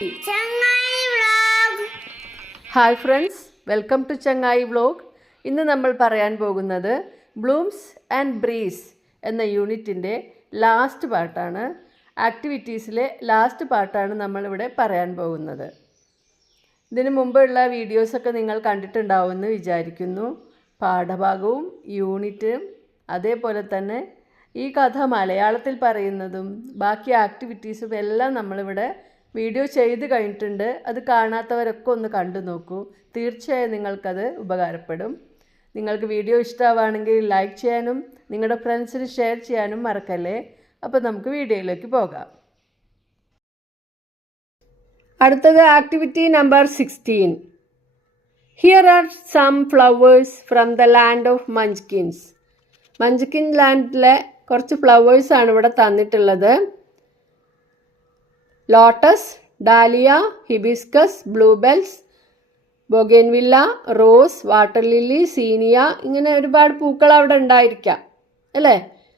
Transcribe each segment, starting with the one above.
ചങ്ങായി vlog. Hi friends, welcome to Changayi vlog. ഇന്ന് നമ്മൾ പറയാൻ പോകുന്നത് ബ്ലൂംസ് ആൻഡ് ബ്രീസ് എന്ന യൂണിറ്റിൻ്റെ ലാസ്റ്റ് പാർട്ടാണ്. ആക്ടിവിറ്റീസിലെ ലാസ്റ്റ് പാർട്ടാണ് നമ്മളിവിടെ പറയാൻ പോകുന്നത്. ഇതിനു മുമ്പുള്ള വീഡിയോസൊക്കെ നിങ്ങൾ കണ്ടിട്ടുണ്ടാവുമെന്ന് വിചാരിക്കുന്നു. പാഠഭാഗവും യൂണിറ്റും അതേപോലെ തന്നെ ഈ കഥ മലയാളത്തിൽ പറയുന്നതും ബാക്കി ആക്ടിവിറ്റീസും എല്ലാം നമ്മളിവിടെ വീഡിയോ ചെയ്ത് കഴിഞ്ഞിട്ടുണ്ട്. അത് കാണാത്തവരൊക്കെ ഒന്ന് കണ്ടു നോക്കൂ. തീർച്ചയായും നിങ്ങൾക്കത് ഉപകാരപ്പെടും. നിങ്ങൾക്ക് വീഡിയോ ഇഷ്ടമാവുകയാണെങ്കിൽ ലൈക്ക് ചെയ്യാനും നിങ്ങളുടെ ഫ്രണ്ട്സിന് ഷെയർ ചെയ്യാനും മറക്കല്ലേ. അപ്പോൾ നമുക്ക് വീഡിയോയിലേക്ക് പോകാം. അടുത്തത് activity number 16. Here are some flowers from the land of munchkins. Munchkin ലാൻഡിലെ കുറച്ച് ഫ്ലവേഴ്സാണ് ഇവിടെ തന്നിട്ടുള്ളത്. Lotus, dahlia, hibiscus, bluebells, bougainvillea, rose, water lily, zinnia, ഇങ്ങനെ ഒരുപാട് പൂക്കൾ അവിടെ ഉണ്ടായിരിക്കാം അല്ലേ.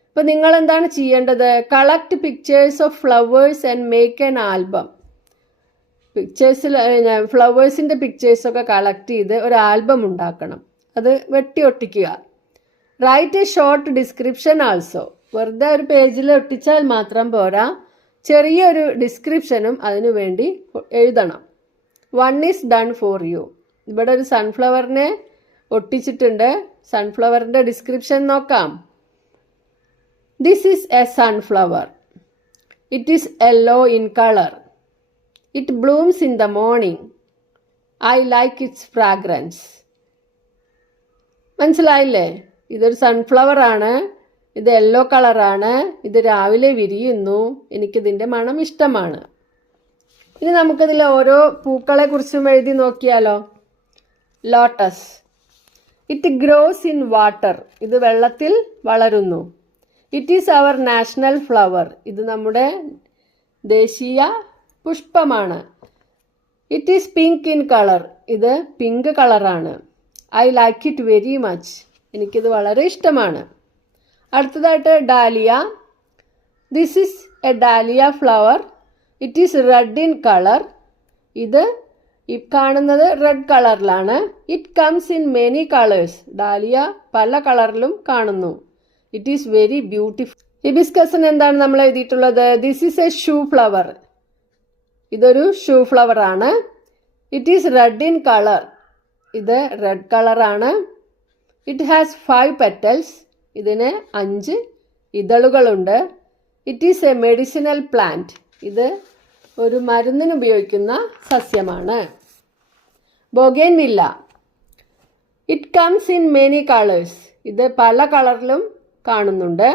അപ്പോൾ നിങ്ങൾ എന്താണ് ചെയ്യേണ്ടത്? Collect pictures of flowers and make an album. പിക്ചേഴ്സിൽ ഫ്ലവേഴ്സിൻ്റെ പിക്ചേഴ്സൊക്കെ കളക്ട് ചെയ്ത് ഒരു ആൽബം ഉണ്ടാക്കണം. അത് വെട്ടി ഒട്ടിക്കുക. Write a short description also. വെറുതെ ഒരു പേജിൽ ഒട്ടിച്ചാൽ മാത്രം പോരാ, ചെറിയൊരു ഡിസ്ക്രിപ്ഷനും അതിനു വേണ്ടി എഴുതണം. 1 ഈസ് ഡൺ ഫോർ യു. ഇവിടെ ഒരു സൺഫ്ലവറിനെ ഒട്ടിച്ചിട്ടുണ്ട്. സൺഫ്ലവറിൻ്റെ ഡിസ്ക്രിപ്ഷൻ നോക്കാം. This is A sunflower. It is yellow in colour. It Bloom's in the morning. I like it's fragrance. മനസ്സിലായില്ലേ? ഇതൊരു സൺഫ്ലവർ ആണ്. ഇത് യെല്ലോ കളറാണ്. ഇത് രാവിലെ വിരിയുന്നു. എനിക്കിതിൻ്റെ മണം ഇഷ്ടമാണ്. ഇനി നമുക്കിതിൽ ഓരോ പൂക്കളെ കുറിച്ചും എഴുതി നോക്കിയാലോ. Lotus. It grows in water. ഇത് വെള്ളത്തിൽ വളരുന്നു. It is our national flower. ഇത് നമ്മുടെ ദേശീയ പുഷ്പമാണ്. It is pink in colour. ഇത് പിങ്ക് കളറാണ്. I like it very much. എനിക്കിത് വളരെ ഇഷ്ടമാണ്. അടുത്തതായിട്ട് dahlia. This is a dahlia flower. It is red in colour. ഇത് ഈ കാണുന്നത് റെഡ് കളറിലാണ്. It comes in many colours. Dahlia പല കളറിലും കാണുന്നു. It is very beautiful. ഹിബിസ്കസിന് എന്താണ് നമ്മൾ എഴുതിയിട്ടുള്ളത്? This is a shoe flower. ഇതൊരു ഷൂ ഫ്ലവർ ആണ്. It is red in colour. ഇത് റെഡ് കളറാണ്. It has 5 petals. ഇതിന് 5 ഇതളുകളുണ്ട്. It is a medicinal plant. ഇത് ഒരു മരുന്നിന് ഉപയോഗിക്കുന്ന സസ്യമാണ്. Bougainvillea. It comes in many colours. ഇത് പല കളറിലും കാണുന്നുണ്ട്.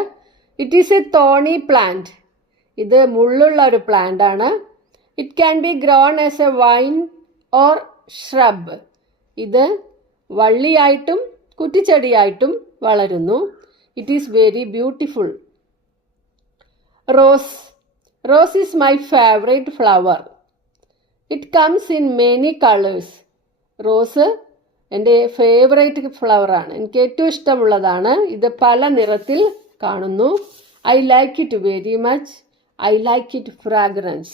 It is a thorny plant. ഇത് മുള്ളുള്ള ഒരു പ്ലാന്റ് ആണ്. It can be grown as a vine or shrub. ഇത് വള്ളിയായിട്ടും കുറ്റിച്ചെടിയായിട്ടും വളരുന്നു. It is very beautiful. Rose. Rose is my favourite flower. It comes in many colours. Rose എൻ്റെ favourite ഫ്ലവറാണ്. എനിക്ക് ഏറ്റവും ഇഷ്ടമുള്ളതാണ്. ഇത് പല നിറത്തിൽ കാണുന്നു. I like it very much. I like it fragrance.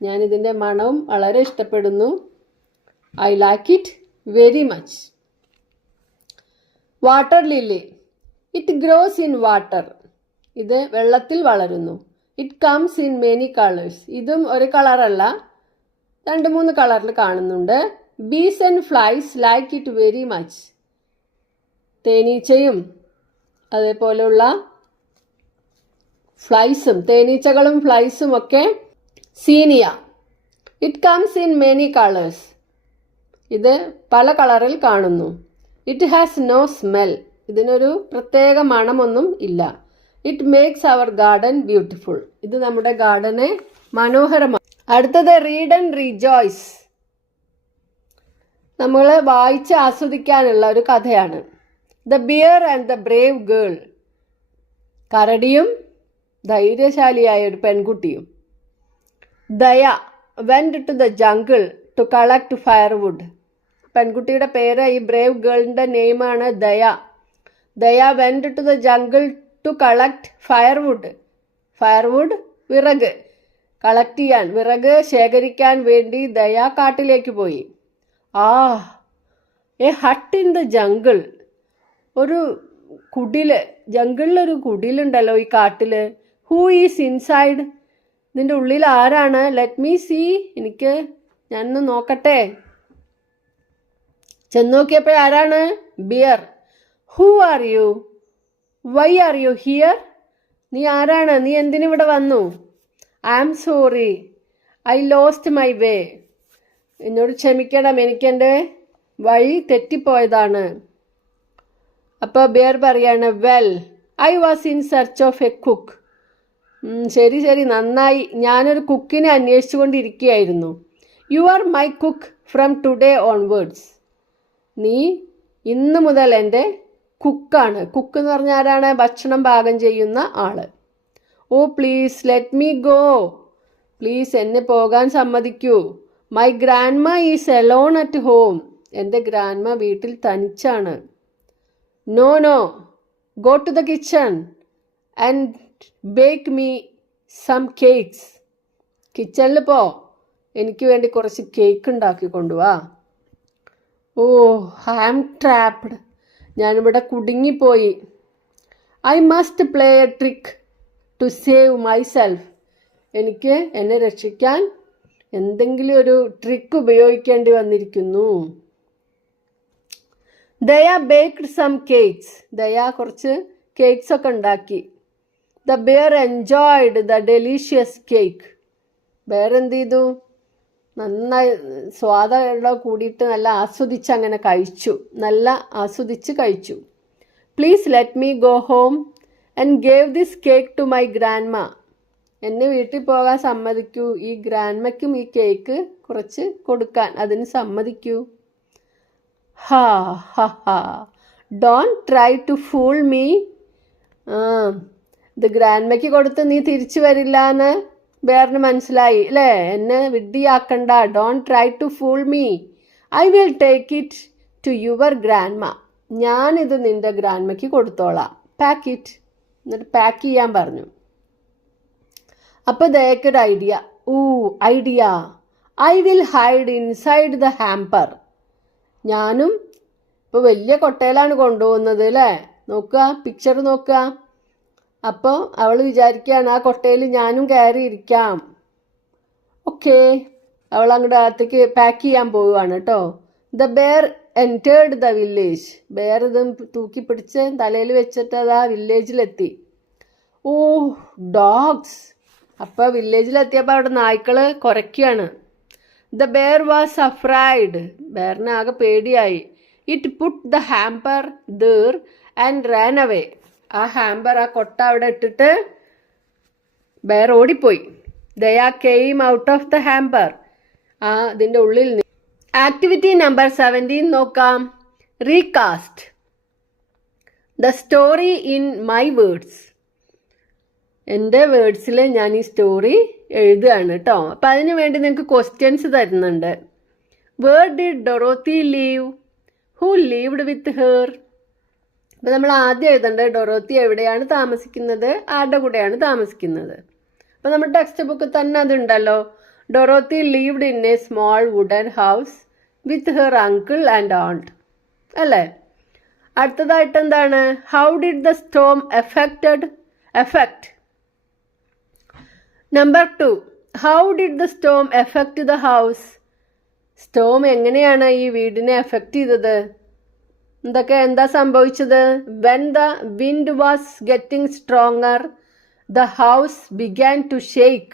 ഞാനിതിൻ്റെ മണവും വളരെ ഇഷ്ടപ്പെടുന്നു. I like it very much. Water lily. It grows in water. ഇത് വെള്ളത്തിൽ വളരുന്നു. It comes in many colours. ഇതും ഒരു കളറല്ല, 2-3 കളറിൽ കാണുന്നുണ്ട്. Bees and flies like it very much. തേനീച്ചയും അതേപോലെയുള്ള ഫ്ലൈസും, തേനീച്ചകളും ഫ്ലൈസും ഒക്കെ. Zinnia. It comes in many colours. ഇത് പല കളറിൽ കാണുന്നു. It has no smell. ഇതിനൊരു പ്രത്യേക മണമൊന്നും ഇല്ല. It makes our garden beautiful. ഇത് നമ്മുടെ ഗാർഡനെ മനോഹരമാണ്. അടുത്തത് റീഡ് ആൻഡ് റിജോയ്സ്. നമ്മൾ വായിച്ച് ആസ്വദിക്കാനുള്ള ഒരു കഥയാണ്. The bear and the brave girl. കരടിയും ധൈര്യശാലിയായ ഒരു പെൺകുട്ടിയും. Daya went to the jungle to collect firewood. പെൺകുട്ടിയുടെ പേര്, ഈ ബ്രേവ് ഗേളിൻ്റെ നെയിമാണ് Daya. Daya went to the jungle to collect firewood. Firewood വിറക്. കളക്ട് ചെയ്യാൻ, വിറക് ശേഖരിക്കാൻ വേണ്ടി ദയ കാട്ടിലേക്ക് പോയി. A hut in the jungle. ഒരു കുടില്, ജംഗിളിലൊരു കുടിലുണ്ടല്ലോ ഈ കാട്ടില്. Who is inside? ഇതിൻ്റെ ഉള്ളിൽ ആരാണ്? Let me see. ഞാനൊന്ന് നോക്കട്ടെ. ചെന്ന് നോക്കിയപ്പോൾ ആരാണ്? Bear. Who are you? Why are you here? നീ ആരാണ്? നീ എന്തിനിവിടെ വന്നു? I am sorry, I lost my way. എന്നോട് ക്ഷമിക്കണം, എനിക്കെൻ്റെ വഴി തെറ്റിപ്പോയതാണ്. അപ്പോൾ ബിയർ പറയാണ്, well I was in search of a cook. ശരി ശരി, നന്നായി. ഞാനൊരു കുക്കിനെ അന്വേഷിച്ചു കൊണ്ടിരിക്കുകയായിരുന്നു. You are my cook from today onwards. നീ ഇന്ന് മുതൽ എൻ്റെ കുക്കാണ്. കുക്ക് എന്ന് പറഞ്ഞാൽ ആരാണ്? ഭക്ഷണം പാകം ചെയ്യുന്ന ആള്. Oh please let me go. Please എന്നെ പോകാൻ സമ്മതിക്കൂ. My grandma is alone at home. എൻ്റെ ഗ്രാൻഡ്മ വീട്ടിൽ തനിച്ചാണ്. No no, go to the kitchen and bake me some cakes. കിച്ചണിൽ പോ, എനിക്ക് വേണ്ടി കുറച്ച് കേക്ക് ഉണ്ടാക്കി കൊണ്ടുവാ. Oh I am trapped. ഞാനിവിടെ കുടുങ്ങിപ്പോയി. I must play a trick to save myself. എനിക്ക് എന്നെ രക്ഷിക്കാൻ എന്തെങ്കിലും ഒരു ട്രിക്ക് ഉപയോഗിക്കേണ്ടി വന്നിരിക്കുന്നു. ദയ ബേക്ക്ഡ് സം കേക്ക്സ്. ദയ കുറച്ച് കേക്ക്സ് ഒക്കെ ഉണ്ടാക്കി. The bear enjoyed the delicious cake. Bear എന്ത് ചെയ്തു? നന്നായി സ്വാദുള്ള കൂടിയിട്ട് നല്ല ആസ്വദിച്ച് അങ്ങനെ കഴിച്ചു. നല്ല ആസ്വദിച്ച് കഴിച്ചു. Please let me go home and gave this cake to my grandma. എന്നെ വീട്ടിൽ പോകാൻ സമ്മതിക്കൂ. ഈ ഗ്രാൻഡ്മയ്ക്കും ഈ കേക്ക് കുറച്ച് കൊടുക്കാൻ അതിന് സമ്മതിക്കൂ. ഹാ ഹാ ഹാ, don't try to fool me. ഇത് ഗ്രാൻഡ്മയ്ക്ക് കൊടുത്ത് നീ തിരിച്ചു വരില്ല എന്ന് ബെയറിന് മനസ്സിലായി അല്ലേ? എന്നെ വിഡ്ഢിയാക്കണ്ട. Don't try to fool me. I will take it to your grandma. ഞാനിത് നിന്റെ ഗ്രാൻഡ്മയ്ക്ക് കൊടുത്തോളാം. Pack it. എന്നിട്ട് പാക്ക് ചെയ്യാൻ പറഞ്ഞു. അപ്പോൾ ദയക്കൊരു idea. Idea. I will hide inside the hamper. ഞാനും ഇപ്പോൾ വലിയ കൊട്ടയിലാണ് കൊണ്ടുപോകുന്നത് അല്ലേ? നോക്കുക, പിക്ചർ നോക്കുക. അപ്പോൾ അവൾ വിചാരിക്കുകയാണ് ആ കൊട്ടയിൽ ഞാനും കയറി ഇരിക്കാം. ഓക്കെ, അവൾ അങ്ങോട്ട് അകത്തേക്ക് പാക്ക് ചെയ്യാൻ പോവുകയാണ് കേട്ടോ. The bear entered the village. Bear ഇത് തൂക്കി പിടിച്ച് തലയിൽ വെച്ചിട്ട് അത് ആ വില്ലേജിലെത്തി. ഓ ഡോഗ്സ്. അപ്പോൾ വില്ലേജിലെത്തിയപ്പോൾ അവിടെ നായ്ക്കൾ കുരയ്ക്കുകയാണ്. The bear was afraid. ബെയറിന് ആകെ പേടിയായി. It put the hamper there and ran away. ആ ഹാമ്പർ, ആ കൊട്ട അവിടെ ഇട്ടിട്ട് ബെയർ ഓടിപ്പോയി. Daya came out of the hamper. ഇതിൻ്റെ ഉള്ളിൽ നിന്ന്. ആക്ടിവിറ്റി നമ്പർ 17 നോക്കാം. Recast the story in my words. എൻ്റെ വേർഡ്സിൽ ഞാൻ ഈ സ്റ്റോറി എഴുതുകയാണ് കേട്ടോ. അപ്പം അതിന് വേണ്ടി നിങ്ങൾക്ക് ക്വസ്റ്റ്യൻസ് തരുന്നുണ്ട്. Where did Dorothy live? Who lived with her? അപ്പം നമ്മൾ ആദ്യം എഴുതേണ്ടത് ഡൊറോത്തി എവിടെയാണ് താമസിക്കുന്നത്, ആരുടെ കൂടെയാണ് താമസിക്കുന്നത്. അപ്പം നമ്മുടെ ടെക്സ്റ്റ് ബുക്കിൽ തന്നെ അതുണ്ടല്ലോ. Dorothy lived in a small wooden house with her uncle and aunt അല്ലേ? അടുത്തതായിട്ട് എന്താണ്? How did the storm effect? Number 2, how did the storm effect the house? Storm എങ്ങനെയാണ് ഈ വീടിനെ എഫക്റ്റ് ചെയ്തത്? എന്താ സംഭവിച്ചത്? When the wind was getting stronger the house began to shake.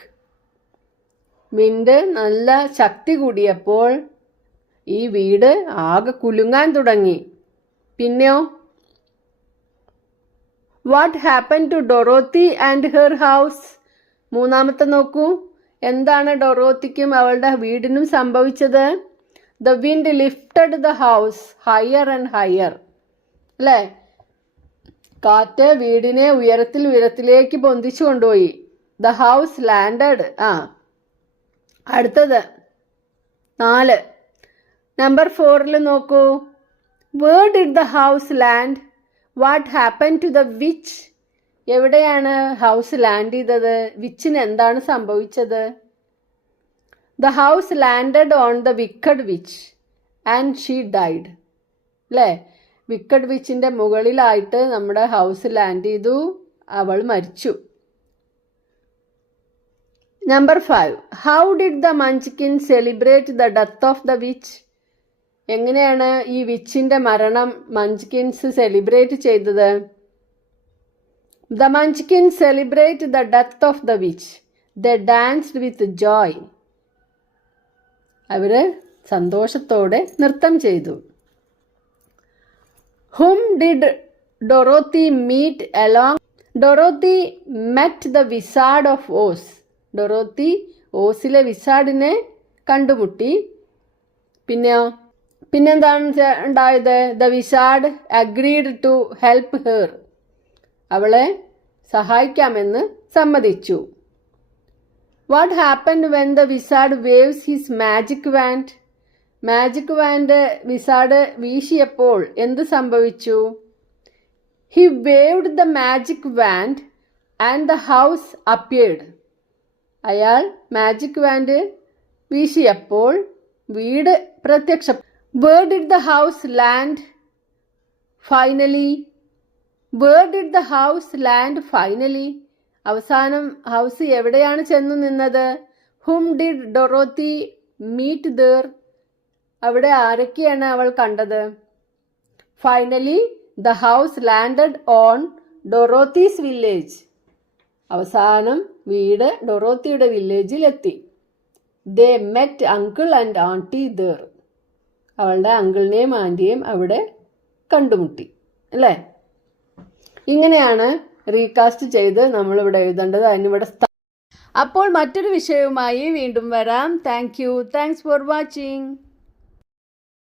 Wind നല്ല ശക്തി കൂടിയപ്പോൾ ഈ വീട് ആകെ കുലുങ്ങാൻ തുടങ്ങി. പിന്നെയോ? What happen to Dorothy and her house? മൂന്നാമത്തെ നോക്കൂ. എന്താണ് ഡൊറോത്തിക്കും അവളുടെ വീടിനും സംഭവിച്ചത്? The wind lifted the house higher and higher അല്ലേ? കാറ്റ് വീടിനെ ഉയരത്തിലേക്ക് പൊന്തിച്ചു കൊണ്ടുപോയി. The house landed. അടുത്തത് 4. നമ്പർ 4 നോക്കൂ. Where did the house land? What happen to the witch എവിടെയാണ് ഹൗസ് ലാൻഡ് ചെയ്തത്? വിച്ചിന് എന്താണ് സംഭവിച്ചത്? The house landed on the wicked witch and she died. അല്ലേ? വിക്കഡ് വിച്ചിൻ്റെ മുകളിലായിട്ട് നമ്മുടെ ഹൗസ് ലാൻഡ് ചെയ്തു, അവൾ മരിച്ചു. Number 5. How did the munchkin celebrate the death of the witch? എങ്ങനെയാണ് ഈ വിച്ചിൻ്റെ മരണം മഞ്ച്കിൻസ് സെലിബ്രേറ്റ് ചെയ്തത്? The munchkin celebrate the death of the witch. The danced with joy. അവർ സന്തോഷത്തോടെ നൃത്തം ചെയ്തു. Whom did Dorothy meet along? Dorothy met the Wizard of Oz. Dorothy ഓസിലെ വിസാർഡിനെ കണ്ടുമുട്ടി. പിന്നെന്താണ് ഉണ്ടായത്? The wizard agreed to help her. അവളെ സഹായിക്കാമെന്ന് സമ്മതിച്ചു. What happened when the wizard waves his magic wand? Magic wand wizard വീശിയപ്പോൾ എന്ത് സംഭവിച്ചു? He waved the magic wand and the house appeared. അയാൾ മാജിക് വാൻഡ് വീശിയപ്പോൾ വീട് പ്രത്യക്ഷപ്പെട്ടു. Where did the house land finally? Where did the house land finally? അവസാനം house എവിടെയാണ് ചെന്നു നിന്നത്? Hmm did Dorothy meet there? അവിടെ ആരൊക്കെയാണ് അവൾ കണ്ടത്? Finally the house landed on Dorothy's village. അവസാനം വീട് ഡൊറോത്തിയുടെ വില്ലേജിലെത്തി. They met uncle and aunty there. അവളുടെ അങ്കിളിനെയും ആൻറ്റിയെയും അവിടെ കണ്ടുമുട്ടി. അല്ലേ? ഇങ്ങനെയാണ് റീകാസ്റ്റ് ചെയ്ത് നമ്മളിവിടെ എഴുതേണ്ടത്. അതിനിവിടെ അപ്പോൾ മറ്റൊരു വിഷയവുമായി വീണ്ടും വരാം. Thanks for watching.